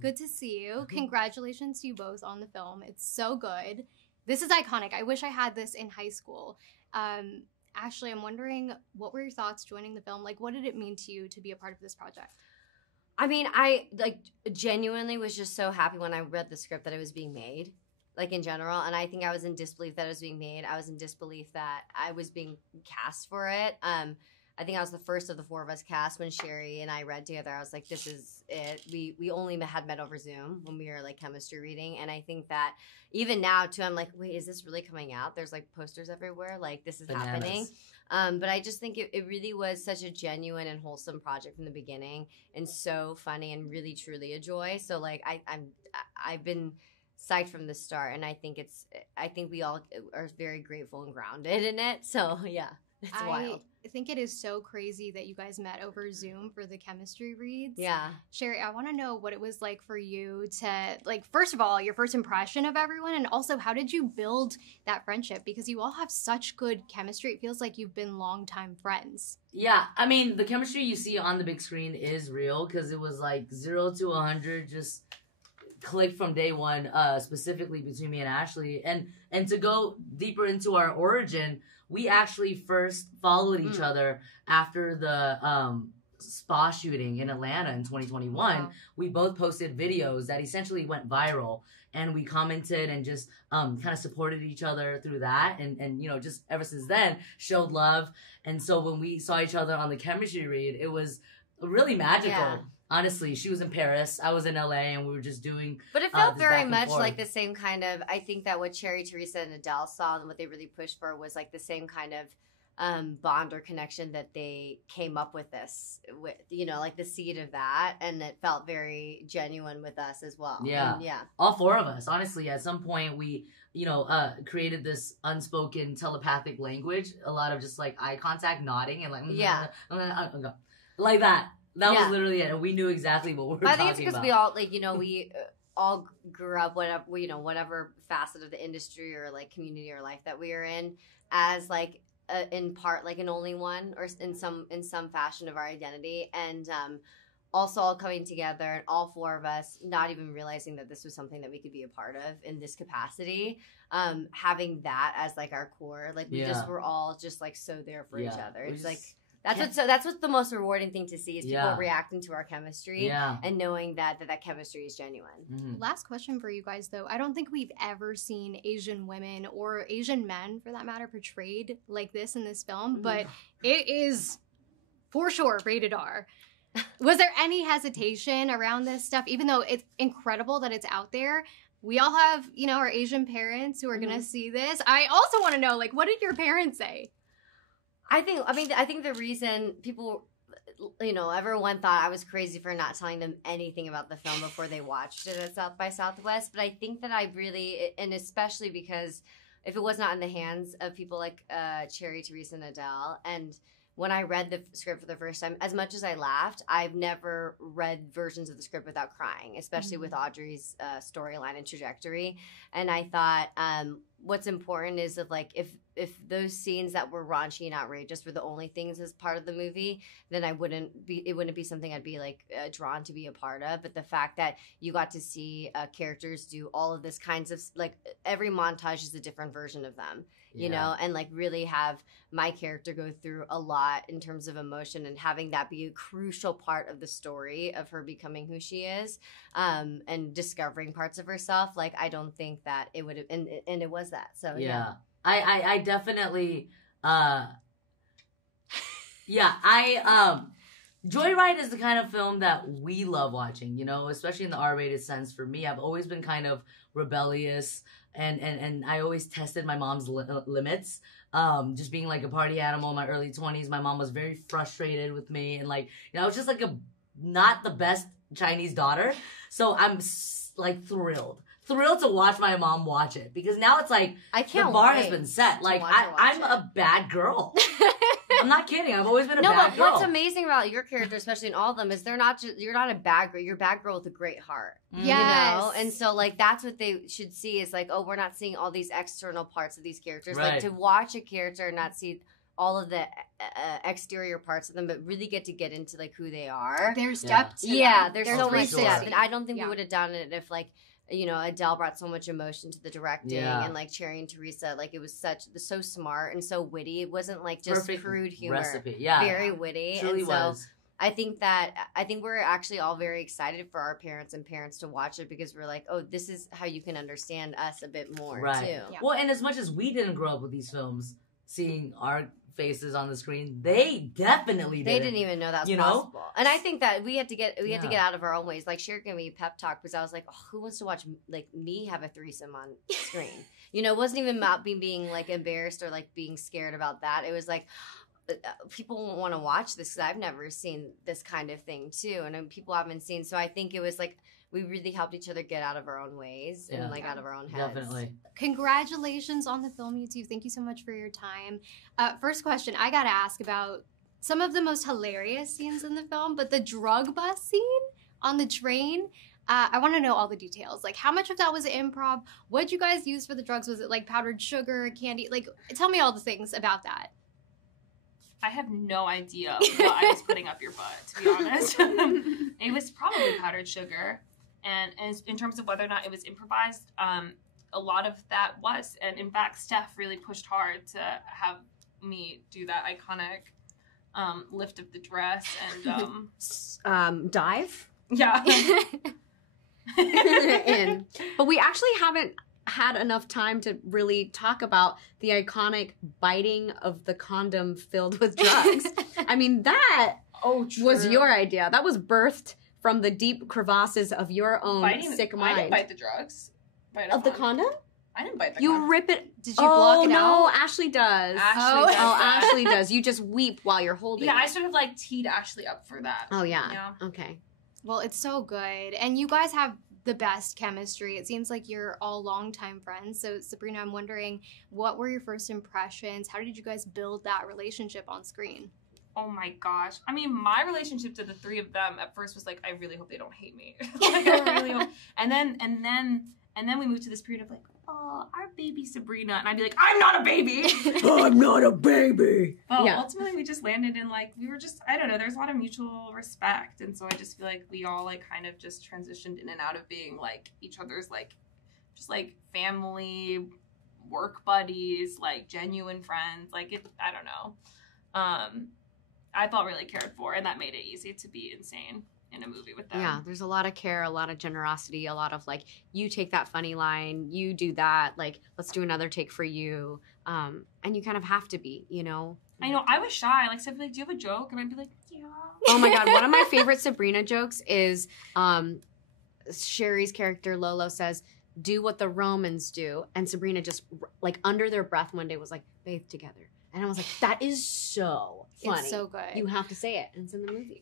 Good to see you. Congratulations to you both on the film. It's so good. This is iconic. I wish I had this in high school. Ashley, I'm wondering, what were your thoughts joining the film? Like, what did it mean to you to be a part of this project? I mean, I genuinely was just so happy when I read the script that it was being made, like in general. And I think I was in disbelief that it was being made. I was in disbelief that I was being cast for it. I think I was the first of the four of us cast when Sherry and I read together. I was like, this is it. We only had met over Zoom when we were like chemistry reading. And I think that even now too, I'm like, wait, is this really coming out? There's like posters everywhere. Like this is happening. But I just think it really was such a genuine and wholesome project from the beginning and so funny and really truly a joy. So like I've been psyched from the start, and I think we all are very grateful and grounded in it. So yeah. It's wild. I think it is so crazy that you guys met over Zoom for the chemistry reads. Yeah. Sherry, I want to know what it was like for you to, like, first of all, your first impression of everyone, and also how did you build that friendship? Because you all have such good chemistry. It feels like you've been longtime friends. Yeah, I mean, the chemistry you see on the big screen is real because it was like 0 to 100 just clicked from day one, specifically between me and Ashley. And to go deeper into our origin, we actually first followed each other after the spa shooting in Atlanta in 2021. Wow. We both posted videos that essentially went viral, and we commented and just kind of supported each other through that, and you know, just ever since then showed love. And so when we saw each other on the chemistry read, it was really magical. Yeah. Honestly, she was in Paris, I was in LA, and we were just doing. But it felt very much like the same kind of. I think that what Cherry, Teresa, and Adele saw, and what they really pushed for, was like the same kind of bond or connection that they came up with this, with, you know, like the seed of that, and it felt very genuine with us as well. Yeah, and yeah. All four of us, honestly, at some point we, you know, created this unspoken telepathic language. A lot of just like eye contact, nodding, and like like that. That was literally it. And we knew exactly what we were talking about. I think it's because we all, like, you know, we all grew up, whatever facet of the industry or, like, community or life that we are in, as, like, in part, like, an only one, or in some fashion of our identity. And also all coming together, and all four of us not even realizing that this was something that we could be a part of in this capacity. Having that as, like, our core. Like, we just were all just, like, so there for each other. It's, like... That's what's the most rewarding thing to see, is people reacting to our chemistry and knowing that chemistry is genuine. Mm-hmm. Last question for you guys, though. I don't think we've ever seen Asian women, or Asian men for that matter, portrayed like this in this film, but it is for sure rated R. Was there any hesitation around this stuff, even though it's incredible that it's out there? We all have, you know, our Asian parents who are going to see this. I also want to know, like, what did your parents say? I think the reason people, you know, everyone thought I was crazy for not telling them anything about the film before they watched it at South by Southwest. But I think that I really, and especially because if it was not in the hands of people like Cherry, Teresa, and Adele, and when I read the script for the first time, as much as I laughed, I've never read versions of the script without crying, especially with Audrey's storyline and trajectory. And I thought what's important is that, like, if those scenes that were raunchy and outrageous were the only things as part of the movie, then it wouldn't be something I'd be like drawn to be a part of. But the fact that you got to see characters do all of this kinds of, like, every montage is a different version of them, you know, and like really have my character go through a lot in terms of emotion, and having that be a crucial part of the story of her becoming who she is, and discovering parts of herself. Like, I don't think that it would have, and it was that. So yeah. I definitely, Joyride is the kind of film that we love watching, you know, especially in the R-rated sense. For me, I've always been kind of rebellious, and I always tested my mom's limits. Just being like a party animal in my early 20s, my mom was very frustrated with me, and like, you know, I was just like not the best Chinese daughter. So I'm like thrilled to watch my mom watch it, because now it's like the bar has been set. Like, I'm a bad girl. I'm not kidding. I've always been a bad girl. No, but what's amazing about your character, especially in all of them, is you're not a bad girl. You're a bad girl with a great heart. Yes. You know? And so, like, that's what they should see, is like, oh, we're not seeing all these external parts of these characters. Right. Like, to watch a character and not see all of the exterior parts of them, but really get into like who they are. There's depth. There's They're so much 360. depth, and I don't think we would have done it if like Adele brought so much emotion to the directing, and like Cherry and Teresa, like it was so smart and so witty. It wasn't like just Perfect crude humor. Recipe. Very witty. Truly and so was. I think we're actually all very excited for our parents to watch it, because we're like, oh, this is how you can understand us a bit more too. Yeah. Well, and as much as we didn't grow up with these films, seeing our faces on the screen, they definitely They didn't even know that was possible. And I think that we had to get out of our own ways. Like, Cher gave me a pep talk because I was like, oh, who wants to watch like me have a threesome on screen? It wasn't even about being like embarrassed or like being scared about that. It was like, people want to watch this because I've never seen this kind of thing too, and people haven't seen. So I think it was like we really helped each other get out of our own ways and like out of our own heads. Definitely. Congratulations on the film, you two. Thank you so much for your time. First question, I gotta ask about some of the most hilarious scenes in the film, but the drug bust scene on the train. I want to know all the details. Like, how much of that was improv? What did you guys use for the drugs? Was it like powdered sugar, candy? Like, tell me all the things about that. I have no idea what I was putting up your butt, to be honest. It was probably powdered sugar. And in terms of whether or not it was improvised, a lot of that was. And in fact, Steph really pushed hard to have me do that iconic lift of the dress and dive. Yeah. But we actually haven't had enough time to really talk about the iconic biting of the condom filled with drugs. I mean, that was your idea. That was birthed from the deep crevasses of your own sick mind. I didn't bite the drugs. Of the condom? I didn't bite the You condom. rip it. Did you block it out? No, Ashley does. Ashley does that. Ashley does. You just weep while you're holding Yeah, it. I sort of like teed Ashley up for that. Oh, yeah. Okay. Well, it's so good. And you guys have the best chemistry. It seems like you're all longtime friends. So, Sabrina, I'm wondering, what were your first impressions? How did you guys build that relationship on screen? Oh my gosh. I mean, my relationship to the three of them at first was like, I really hope they don't hate me. Like, I really hope. And then we moved to this period of like, oh, our baby Sabrina. And I'd be like, I'm not a baby. I'm not a baby. But ultimately we just landed in like, we were just, I don't know, there's a lot of mutual respect. And so I just feel like we all like kind of just transitioned in and out of being like each other's like, just like family, work buddies, like genuine friends. Like it, I don't know. I felt really cared for, and that made it easy to be insane in a movie with them. Yeah, there's a lot of care, a lot of generosity, a lot of like, you take that funny line, you do that, like, let's do another take for you. And you kind of have to be, I know, I was shy. Like, Steph would be like, do you have a joke? And I'd be like, yeah. Oh my God, one of my favorite Sabrina jokes is Sherry's character, Lolo, says, do what the Romans do. And Sabrina just, like, under their breath one day was like, bathe together. And I was like, that is so funny. It's so good. You have to say it. And it's in the movie.